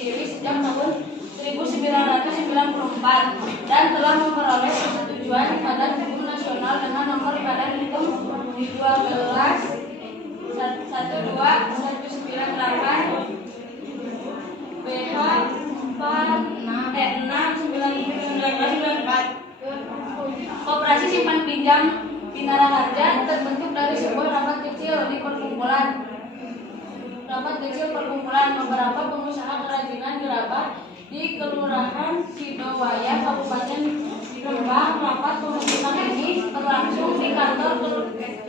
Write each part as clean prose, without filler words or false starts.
berdiri sejak tahun 1994 dan telah memperoleh persetujuan Badan Hukum Nasional dengan nomor Badan Hukum 12/12/1998 BH 6/1994. Koperasi Simpan Pinjam Bina Raharja terbentuk dari sebuah rapat kecil perkumpulan beberapa pengusaha kerajinan gerabah di Kelurahan Sidowaya, Kabupaten Rembang. Rapat pembentukan ini berlangsung di kantor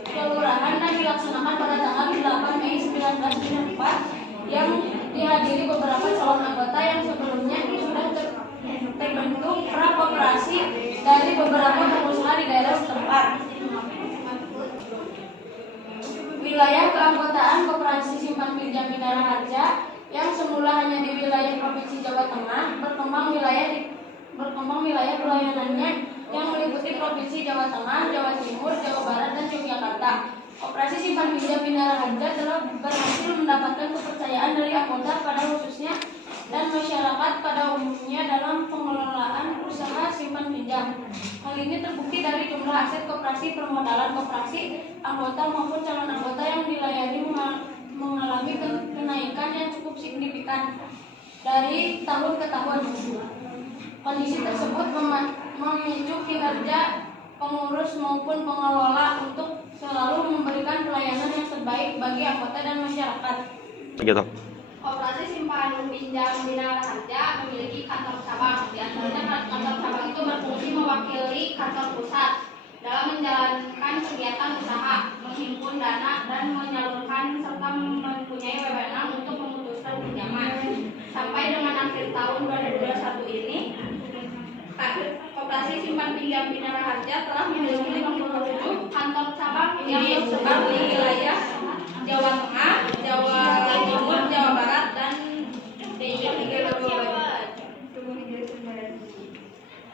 kelurahan dan dilaksanakan pada tanggal 8 Mei 1994 yang dihadiri beberapa calon anggota yang sebelumnya sudah terbentuk prakoperasi dari beberapa pengusaha di daerah setempat. Wilayah keanggotaan Koperasi Simpan Pinjam Bina Raharja yang semula hanya di wilayah Provinsi Jawa Tengah berkembang wilayah pelayanannya yang meliputi Provinsi Jawa Tengah, Jawa Timur, Jawa Barat, dan Yogyakarta. Koperasi Simpan Pinjam Bina Raharja telah berhasil mendapatkan kepercayaan dari anggota pada khususnya dan masyarakat pada umumnya dalam pengelolaan usaha simpan pinjam. Hal ini terbukti dari jumlah aset koperasi, permodalan koperasi, anggota maupun calon anggota yang dilayani mengalami kenaikan yang cukup signifikan dari tahun ke tahun. Kondisi tersebut memicu kinerja pengurus maupun pengelola untuk selalu memberikan pelayanan yang terbaik bagi anggota dan masyarakat. Gitu. Koperasi Simpan Pinjam Bina Raharja memiliki kantor cabang. Di antaranya kantor cabang itu berfungsi mewakili kantor pusat dalam menjalankan kegiatan usaha, menghimpun dana, dan menyalurkan serta mempunyai wewenang untuk memutuskan pinjaman. Sampai dengan akhir tahun 2021 ini, Koperasi Simpan Pinjam Bina Raharja telah memiliki 57 kantor cabang yang tersebar di wilayah Jawa Tengah, Jawa Timur, Jawa Barat, dan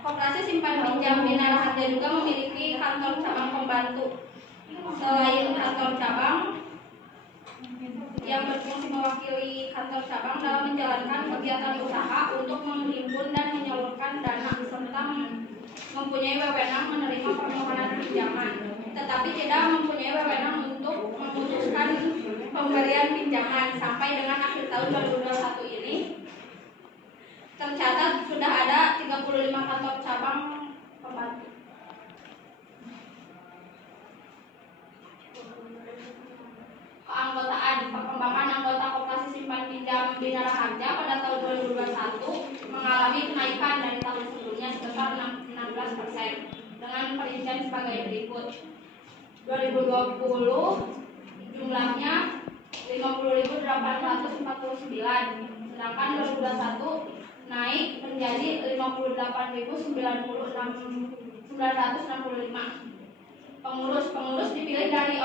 Koperasi Simpan Pinjam Bina Raharja juga memiliki kantor cabang pembantu. Selain kantor cabang yang berfungsi mewakili kantor cabang dalam menjalankan kegiatan usaha untuk menghimpun dan menyalurkan dana serta mempunyai wewenang menerima permohonan pinjaman, tetapi tidak mempunyai wewenang untuk memutuskan pemberian pinjaman. Sampai dengan akhir tahun 2021 ini tercatat sudah ada 35 kantor cabang pembantu. Keanggotaan, perkembangan anggota Koperasi Simpan Pinjam Bina Raharja pada tahun 2021 mengalami kenaikan dari tahun sebelumnya sebesar 16% dengan perincian sebagai berikut. 2020 jumlahnya 50.849, sedangkan 2021 naik menjadi 58.965. Pengurus dipilih dari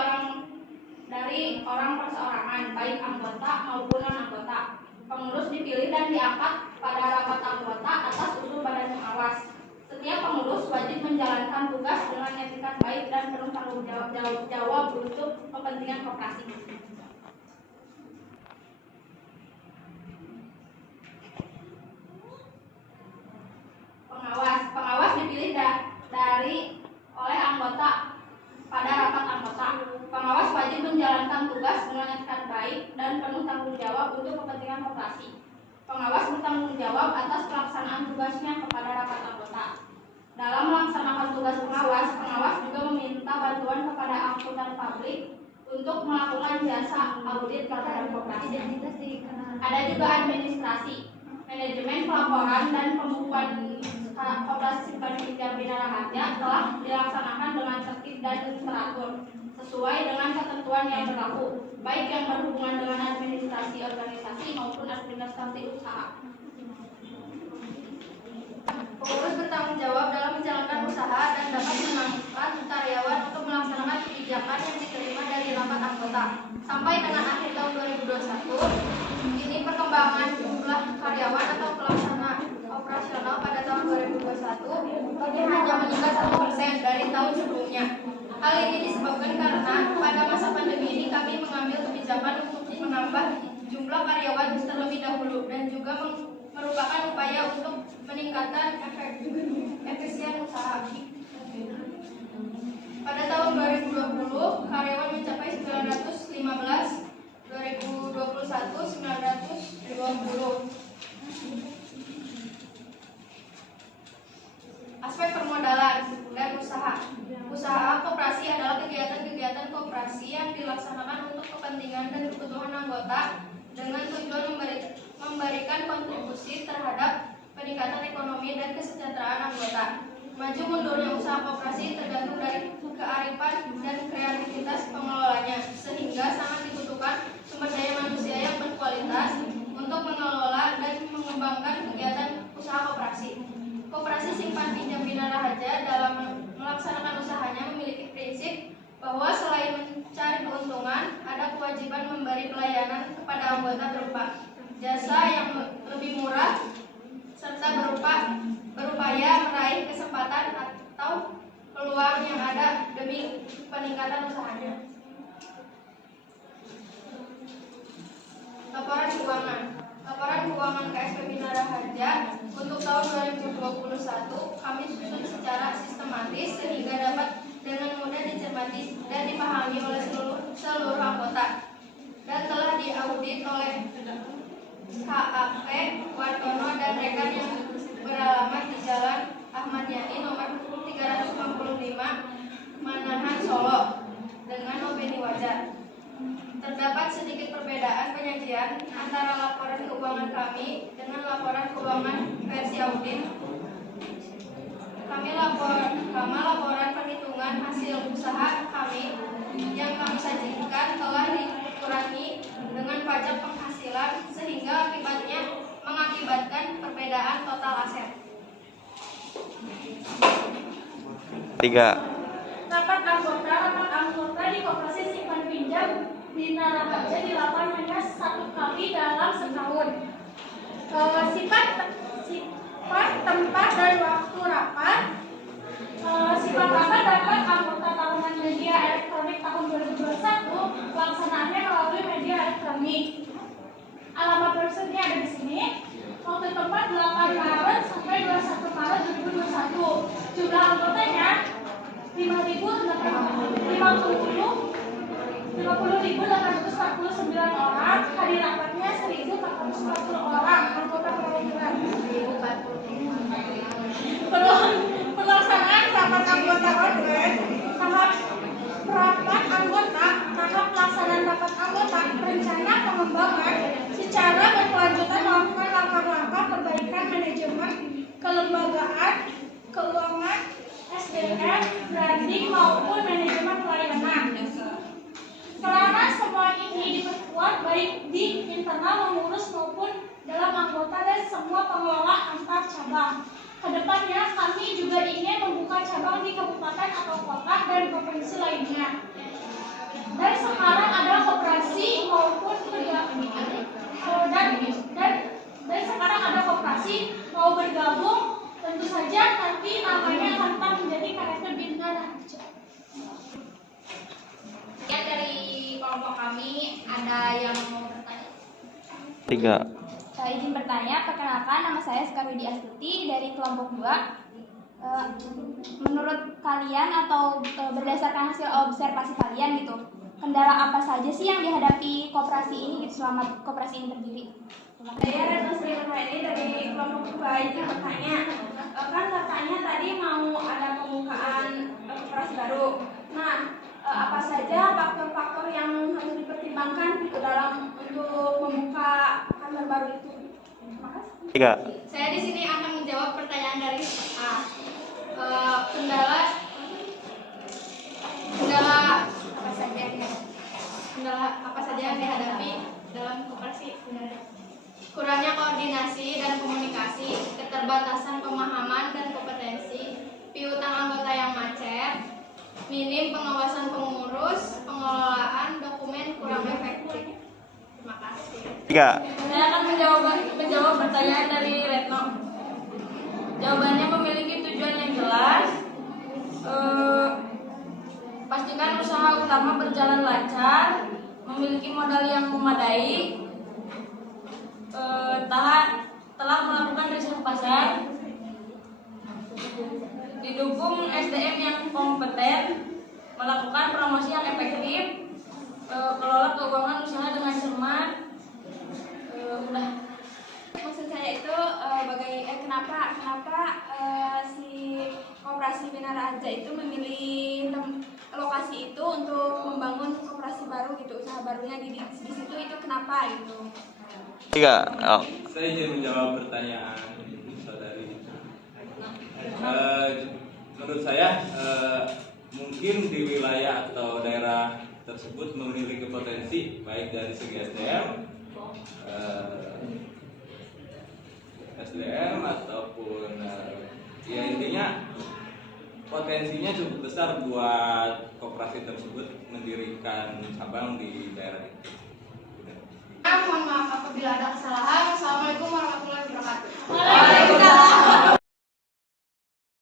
orang perseorangan, baik anggota maupun non-anggota. Pengurus dipilih dan diangkat pada rapat anggota atas usul badan pengawas. Setiap pengurus wajib menjalankan tugas dengan etikat baik dan penuh tanggung jawab untuk kepentingan koperasi. Pengawas dipilih oleh anggota pada rapat anggota. Pengawas wajib menjalankan tugas dengan etikat baik dan penuh tanggung jawab untuk kepentingan koperasi. Pengawas bertanggung jawab atas pelaksanaan tugasnya kepada rapat anggota. Dalam melaksanakan tugas pengawas juga meminta bantuan kepada akuntan publik untuk melakukan jasa audit terhadap koperasi. Ada juga administrasi, manajemen pelaporan dan pembukuan. Koperasi Simpan Pinjam Bina Raharja telah dilaksanakan dengan tertib dan teratur sesuai dengan ketentuan yang berlaku, baik yang berhubungan dengan administrasi organisasi maupun administrasi usaha. Pengurus bertanggung jawab dalam menjalankan usaha dan dapat menangkap karyawan untuk melaksanakan kebijakan yang diterima dari rapat anggota. Sampai dengan akhir tahun 2021, ini perkembangan jumlah karyawan atau pelaksana operasional pada tahun 2021 hanya meningkat 1% dari tahun sebelumnya. Hal ini disebabkan karena pada masa pandemi ini kami mengambil kebijakan untuk menambah jumlah karyawan terlebih dahulu dan juga merupakan upaya untuk meningkatkan efisien usaha. Pada tahun 2020, karyawan mencapai 915, 2021 920. Aspek permodalan dan usaha. Usaha koperasi adalah kegiatan-kegiatan koperasi yang dilaksanakan untuk kepentingan dan kebutuhan anggota dengan tujuan memberikan kontribusi terhadap peningkatan ekonomi dan kesejahteraan anggota. Maju mundurnya usaha koperasi tergantung dari kearifan dan kreativitas pengelolanya, sehingga sangat dibutuhkan sumber daya manusia yang berkualitas untuk mengelola dan mengembangkan kegiatan usaha koperasi. Koperasi simpan pinjam bina raharja dalam melaksanakan usahanya memiliki prinsip bahwa selain mencari keuntungan, ada kewajiban memberi pelayanan kepada anggota berupa jasa yang lebih murah serta berupaya meraih kesempatan atau peluang yang ada demi peningkatan usahanya. Laporan keuangan. Laporan keuangan KSP Bina Raharja untuk tahun 2021 kami susun secara sistematis sehingga dapat dengan mudah dicermati dan dipahami oleh seluruh anggota dan telah diaudit oleh KAP Wartono dan rekan yang beralamat di Jalan Ahmad Yani nomor 355 Manahan Solo dengan opini wajar. Terdapat sedikit perbedaan penyajian antara laporan keuangan kami dengan laporan keuangan versi audit. Laporan perhitungan hasil usaha kami yang kami sajikan telah dikurangi dengan pajak penghasilan sehingga akibatnya mengakibatkan perbedaan total aset. 3. Rapat anggota di koperasi simpan pinjam Bina Raharja dilakukan hanya 1 kali dalam setahun. Sifat tempat dan waktu rapat. Sifat rapat dapat anggota tahunan media elektronik tahun 2021 pelaksanaannya melalui media elektronik. Alamat websitenya ada di sini. Waktu tempat 8 Maret sampai 21 Maret 2021. Jumlah anggotanya 50.849 orang, hadir rapatnya 1.440 orang, anggota perwakilan. Pelaksanaan rapat anggota online, tahap rapat anggota, tahap pelaksanaan rapat anggota, rencana pengembangan secara berkelanjutan melakukan langkah-langkah perbaikan manajemen, kelembagaan, keuangan, SDM, branding maupun manajemen pelayanan. Karena semua ini diperkuat baik di internal mengurus maupun dalam anggota dan semua pengelola antar cabang. Kedepannya kami juga ingin membuka cabang di kabupaten atau kota dan provinsi lainnya. Dan sekarang ada koperasi maupun dan sekarang ada koperasi mau bergabung. Tentu saja nanti namanya akan menjadi KSP Bina Raharja. Ya, dari kelompok kami ada yang mau bertanya. 3. Saya izin bertanya, perkenalkan nama saya Sekarwidi Astuti dari kelompok 2. Menurut kalian atau berdasarkan hasil observasi kalian gitu, kendala apa saja sih yang dihadapi koperasi ini gitu selama koperasi ini berdiri? Saya Retno Sri Nurhaini dari kelompok 2 izin bertanya. Kan katanya tadi mau ada pembukaan koperasi baru. Nah, apa saja faktor-faktor yang harus dipertimbangkan gitu dalam untuk membuka kantor baru itu? Terima kasih. 3. Saya di sini akan menjawab pertanyaan dari A. Kendala apa saja yang dihadapi dalam koperasi? Kurangnya koordinasi dan komunikasi, keterbatasan pemahaman dan kompetensi, piutang anggota yang macet, minim pengawasan pengurus, pengelolaan dokumen kurang efektif. Terima kasih. 3. Saya akan menjawab pertanyaan dari Retno. Jawabannya memiliki tujuan yang jelas. Pastikan usaha utama berjalan lancar, memiliki modal yang memadai, telah melakukan riset pasar, didukung SDM yang kompeten, melakukan promosi yang efektif, kelola keuangan usaha dengan cermat. Udah. Maksud saya itu kenapa si Koperasi Bina Raharja itu memilih lokasi itu untuk membangun koperasi baru gitu, usaha barunya di situ itu kenapa gitu? Tiga. Oh. Saya ingin menjawab pertanyaan saudari. Menurut saya mungkin di wilayah atau daerah tersebut memiliki potensi baik dari segi SDM ataupun ya intinya potensinya cukup besar buat koperasi tersebut mendirikan cabang di daerah itu. Mohon maaf apabila ada kesalahan. Assalamualaikum warahmatullahi wabarakatuh.